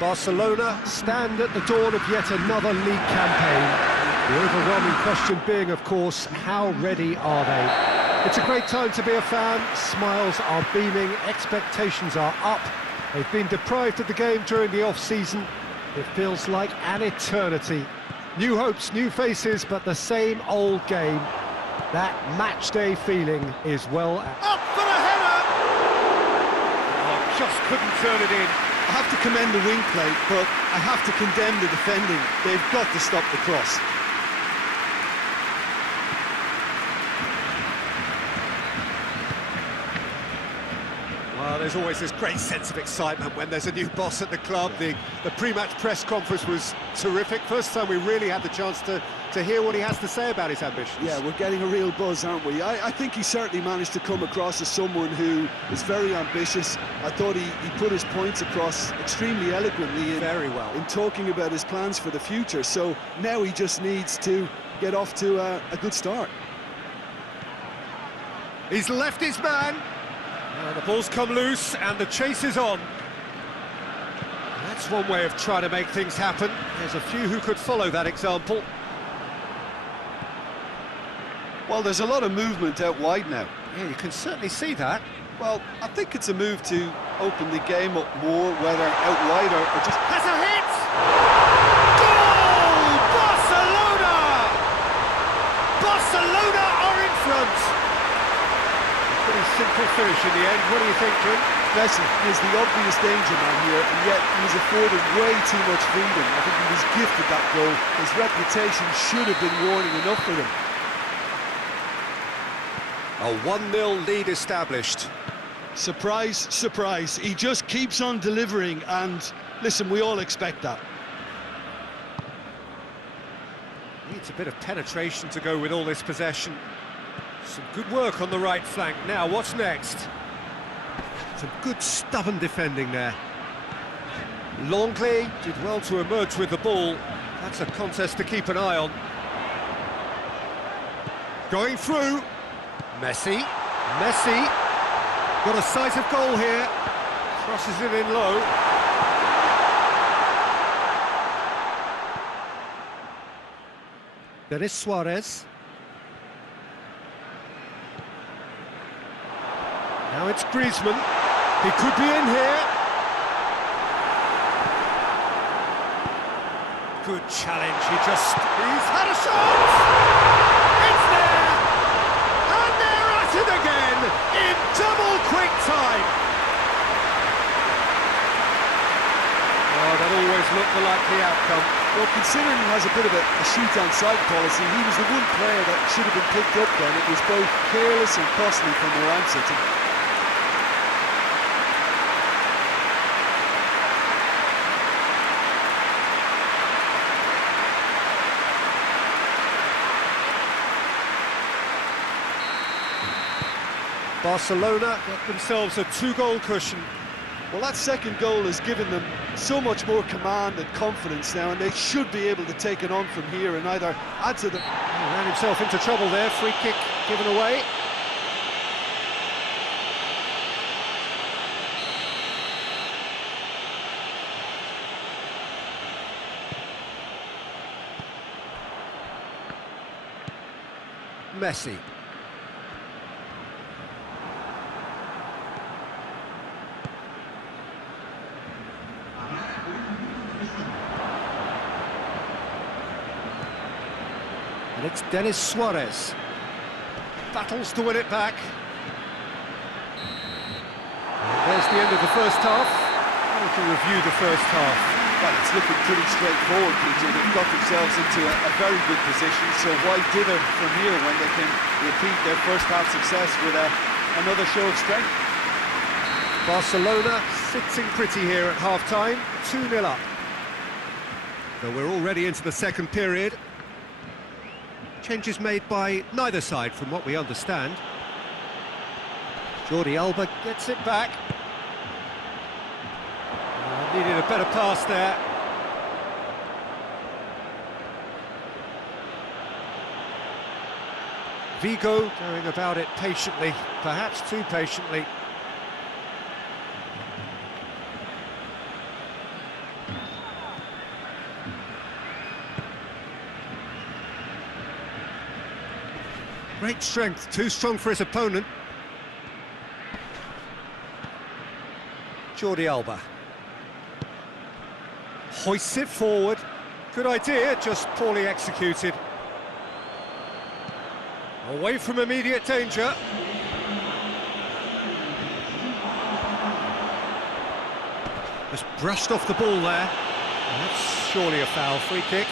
Barcelona stand at the dawn of yet another league campaign. The overwhelming question being, of course, how ready are they? It's a great time to be a fan. Smiles are beaming, expectations are up. They've been deprived of the game during the off-season. It feels like an eternity. New hopes, new faces, but the same old game. That match-day feeling is well... Up for a header! Oh, just couldn't turn it in. I have to commend the wing play, but I have to condemn the defending. They've got to stop the cross. Well, there's always this great sense of excitement when there's a new boss at the club. The pre-match press conference was terrific. First time we really had the chance to hear what he has to say about his ambitions. Yeah, we're getting a real buzz, aren't we? I think he certainly managed to come across as someone who is very ambitious. I thought he put his points across extremely eloquently in talking about his plans for the future. So now he just needs to get off to a good start. He's left his man. The ball's come loose and the chase is on. That's one way of trying to make things happen. There's a few who could follow that example. Well, there's a lot of movement out wide now. Yeah, you can certainly see that. Well, I think it's a move to open the game up more, whether out wide or just... Has a hit! Goal! Barcelona! Barcelona are in front! Pretty simple finish in the end. What do you think, Jim? Messi is the obvious danger man here, and yet he was afforded way too much freedom. I think he was gifted that goal. His reputation should have been warning enough for him. A 1-0 lead established. Surprise, surprise. He just keeps on delivering, and listen, we all expect that. Needs a bit of penetration to go with all this possession. Some good work on the right flank. Now, what's next? Some good stubborn defending there. Longley did well to emerge with the ball. That's a contest to keep an eye on. Going through. Messi. Got a sight of goal here. Crosses it in low. Denis Suarez. Now it's Griezmann. He could be in here. Good challenge. He's had a shot! It's there! And they're at it again in double quick time. Oh, that always looked the likely outcome. Well, considering he has a bit of a shoot-on-sight policy, he was the one player that should have been picked up then. It was both careless and costly from Moran City. Barcelona get themselves a 2-goal cushion. Well, that second goal has given them so much more command and confidence now, and they should be able to take it on from here and either add to the... He ran himself into trouble there, free kick given away. Messi. And it's Denis Suarez. Battles to win it back. And there's the end of the first half. We can review the first half. Well, it's looking pretty straightforward, Peter. They've got themselves into a very good position, so why dither from here when they can repeat their first half success with another show of strength? Barcelona sitting pretty here at half-time, 2-0 up. So we're already into the second period. Changes made by neither side, from what we understand. Jordi Alba gets it back. Needed a better pass there. Vigo going about it patiently, perhaps too patiently. Great strength, too strong for his opponent. Jordi Alba. Hoists it forward. Good idea, just poorly executed. Away from immediate danger. Just brushed off the ball there. That's surely a foul, free kick.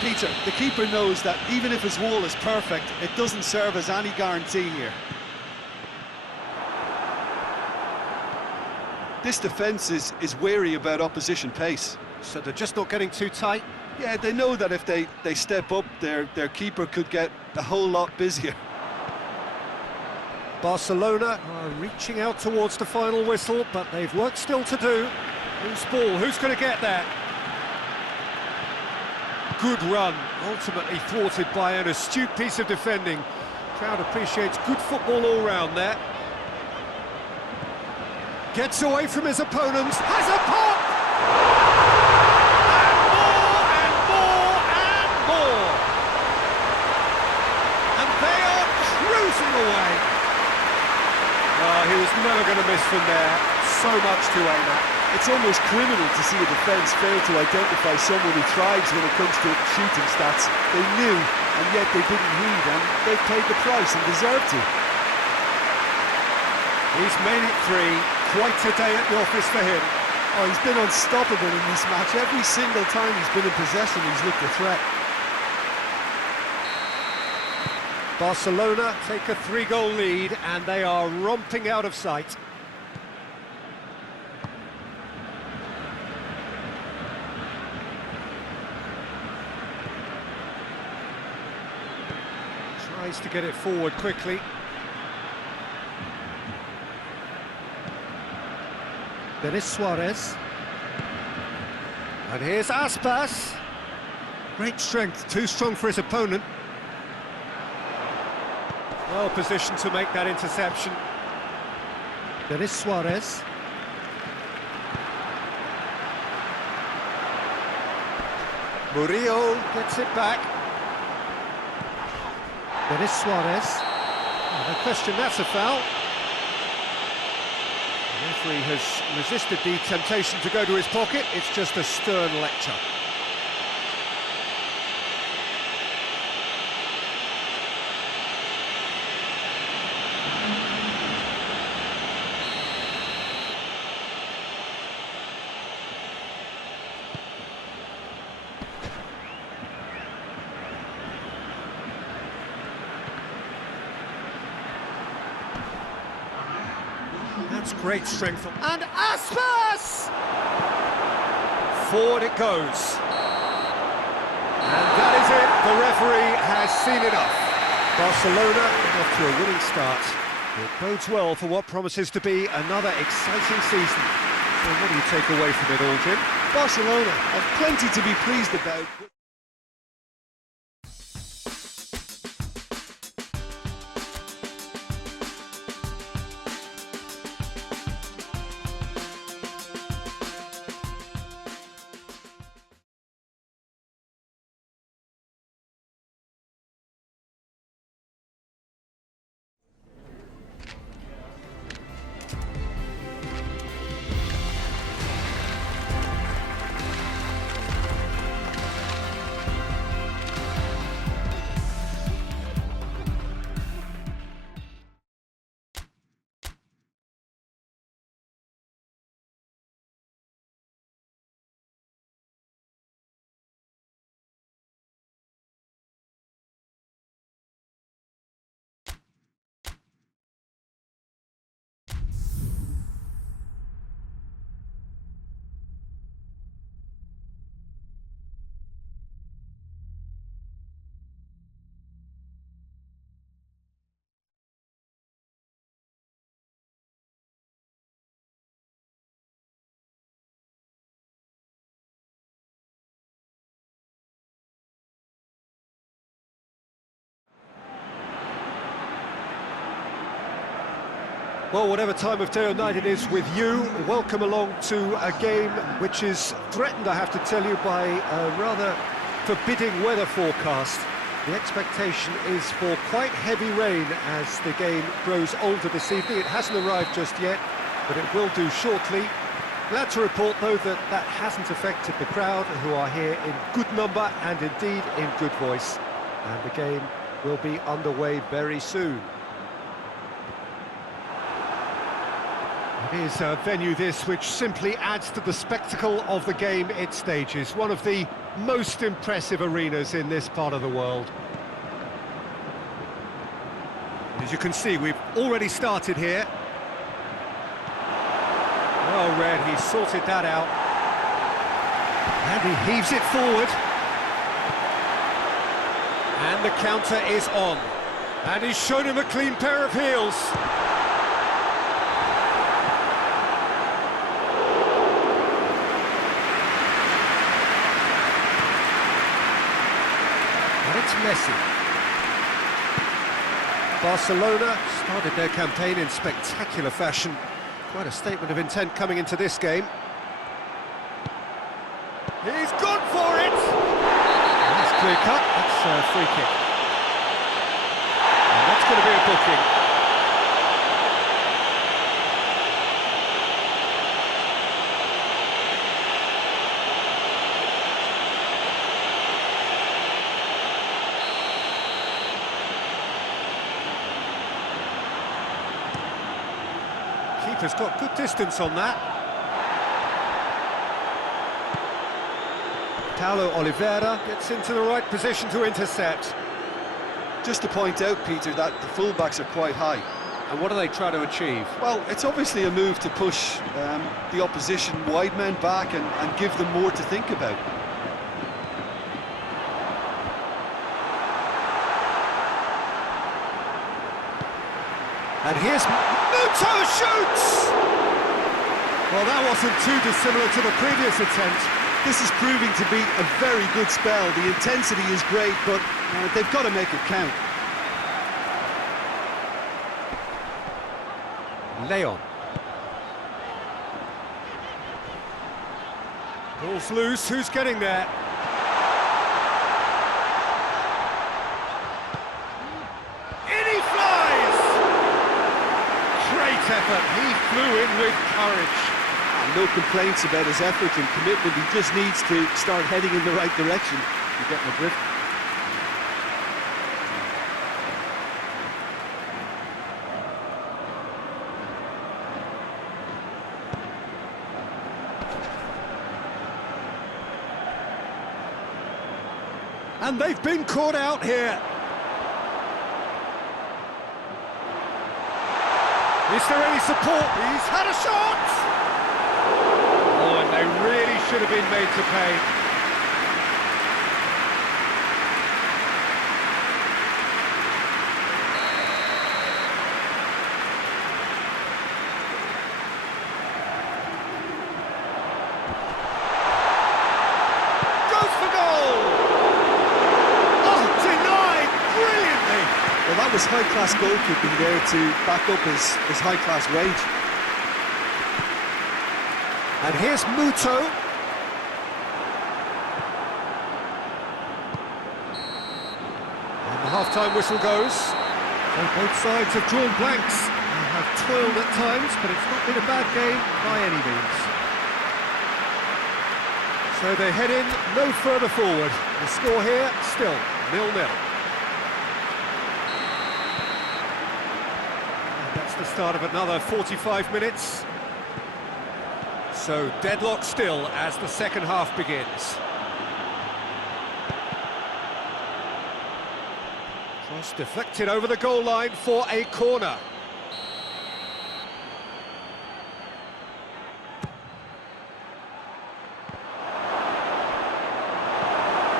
Peter, the keeper knows that even if his wall is perfect, it doesn't serve as any guarantee here. This defence is wary about opposition pace. So they're just not getting too tight? Yeah, they know that if they step up, their keeper could get a whole lot busier. Barcelona are reaching out towards the final whistle, but they've work still to do. Who's ball? Who's going to get there? Good run, ultimately thwarted by an astute piece of defending. Crowd appreciates good football all round there. Gets away from his opponents, has a pop! And more, and more, and more! And they are cruising away. Oh, he was never going to miss from there. So much to aim at. It's almost criminal to see a defence fail to identify someone who thrives when it comes to shooting stats. They knew, and yet they didn't heed, and they paid the price and deserved to. He's made it three. Quite a day at the office for him. Oh, he's been unstoppable in this match. Every single time he's been in possession, he's looked a threat. Barcelona take a 3-goal lead, and they are romping out of sight. Tries to get it forward quickly. Denis Suarez. And here's Aspas. Great strength, too strong for his opponent. Well positioned to make that interception. Denis Suarez. Murillo gets it back. Denis Suarez. Oh, no question, that's a foul. The referee has resisted the temptation to go to his pocket. It's just a stern lecture. That's great strength. And Aspas! Forward it goes. And that is it. The referee has seen enough. Barcelona off to a winning start. It bodes well for what promises to be another exciting season. So what do you take away from it all, Jim? Barcelona have plenty to be pleased about. Well, whatever time of day or night it is with you, welcome along to a game which is threatened, I have to tell you, by a rather forbidding weather forecast. The expectation is for quite heavy rain as the game grows older this evening. It hasn't arrived just yet, but it will do shortly. Glad to report, though, that that hasn't affected the crowd, who are here in good number and indeed in good voice. And the game will be underway very soon. It is a venue this which simply adds to the spectacle of the game it stages. One of the most impressive arenas in this part of the world. As you can see, we've already started here. Well read, he sorted that out. And he heaves it forward. And the counter is on. And he's shown him a clean pair of heels. It's Messi. Barcelona started their campaign in spectacular fashion. Quite a statement of intent coming into this game. He's gone for it! And that's clear cut, that's a free kick. And that's going to be a booking. Keeper's got good distance on that. Paulo Oliveira gets into the right position to intercept. Just to point out, Peter, that the fullbacks are quite high. And what are they trying to achieve? Well, it's obviously a move to push the opposition wide men back and give them more to think about. And here's Muto shoots! Well, that wasn't too dissimilar to the previous attempt. This is proving to be a very good spell. The intensity is great, but they've got to make it count. Leon. Ball's loose, who's getting there? In he flies! Great effort, he flew in with courage. No complaints about his effort and commitment. He just needs to start heading in the right direction. You get the drift. And they've been caught out here. Is there any support? He's had a shot! Oh, and they really should have been made to pay. Goes for goal! Oh, denied brilliantly! Well, that was high-class goalkeeping there to back up his high-class range. And here's Muto. And the half-time whistle goes. So both sides have drawn blanks and have toiled at times, but it's not been a bad game by any means. So they head in no further forward. The score here, still 0-0. And that's the start of another 45 minutes. So deadlock still as the second half begins. Cross deflected over the goal line for a corner.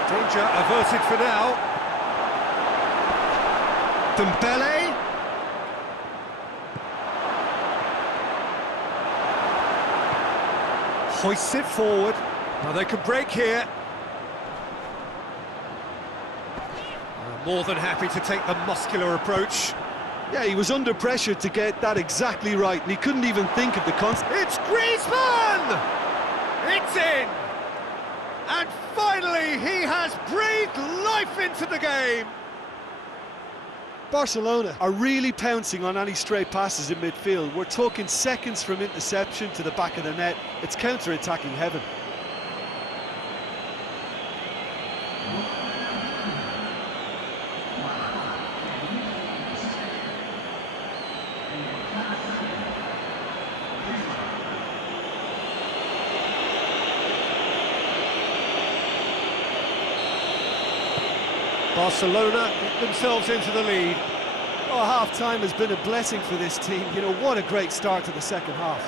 Danger averted for now. Dembele. Hoists it forward. Now they can break here. More than happy to take the muscular approach. Yeah, he was under pressure to get that exactly right, and he couldn't even think of the concept. It's Griezmann! It's in! And finally, he has breathed life into the game! Barcelona are really pouncing on any stray passes in midfield. We're talking seconds from interception to the back of the net. It's counter-attacking heaven. Barcelona get themselves into the lead. Oh, half-time has been a blessing for this team. You know, what a great start to the second half.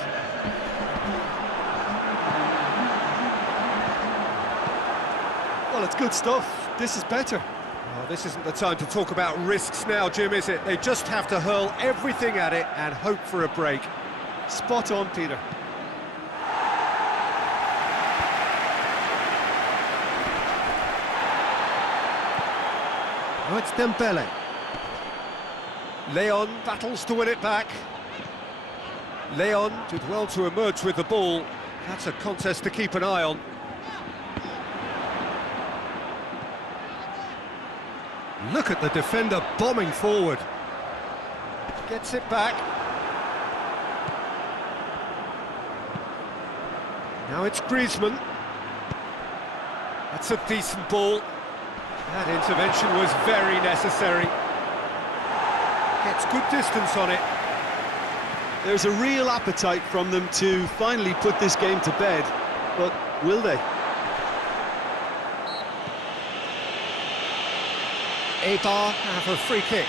Well, it's good stuff. This is better. Well, this isn't the time to talk about risks now, Jim, is it? They just have to hurl everything at it and hope for a break. Spot on, Peter. Oh, it's Dembele. Leon battles to win it back. Leon did well to emerge with the ball. That's a contest to keep an eye on. Look at the defender bombing forward. Gets it back. Now it's Griezmann. That's a decent ball. That intervention was very necessary. Gets good distance on it. There's a real appetite from them to finally put this game to bed, but will they? Eibar have a free kick.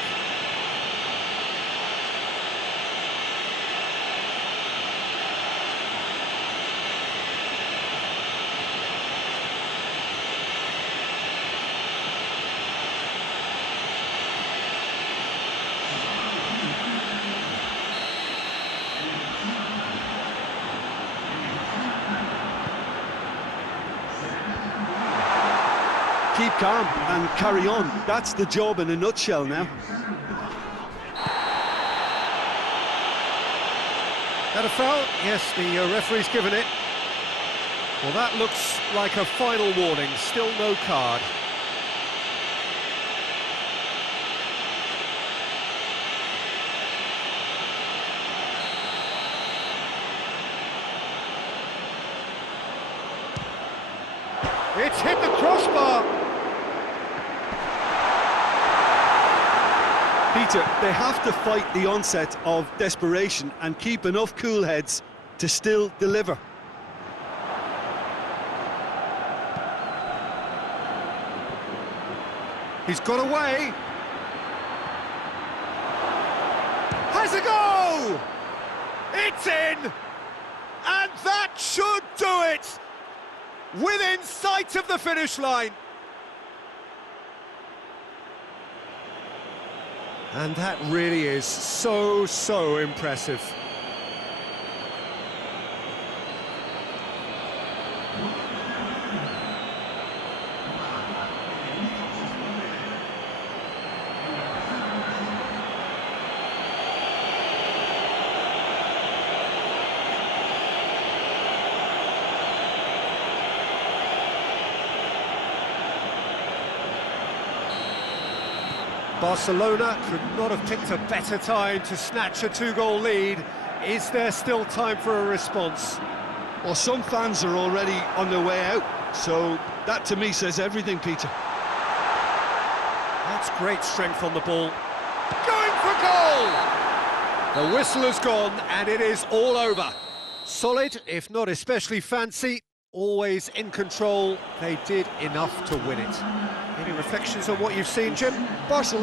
Keep calm and carry on. That's the job in a nutshell now. That a foul? Yes, the referee's given it. Well, that looks like a final warning. Still no card. It's hit the crossbar. Peter, they have to fight the onset of desperation and keep enough cool heads to still deliver. He's got away. Has a go! It's in! And that should do it! Within sight of the finish line. And that really is so impressive. Barcelona could not have picked a better time to snatch a two-goal lead. Is there still time for a response? Well, some fans are already on their way out, so that to me says everything, Peter. That's great strength on the ball. Going for goal! The whistle has gone and it is all over. Solid, if not especially fancy, always in control. They did enough to win it. Any reflections on what you've seen, Jim? Barcelona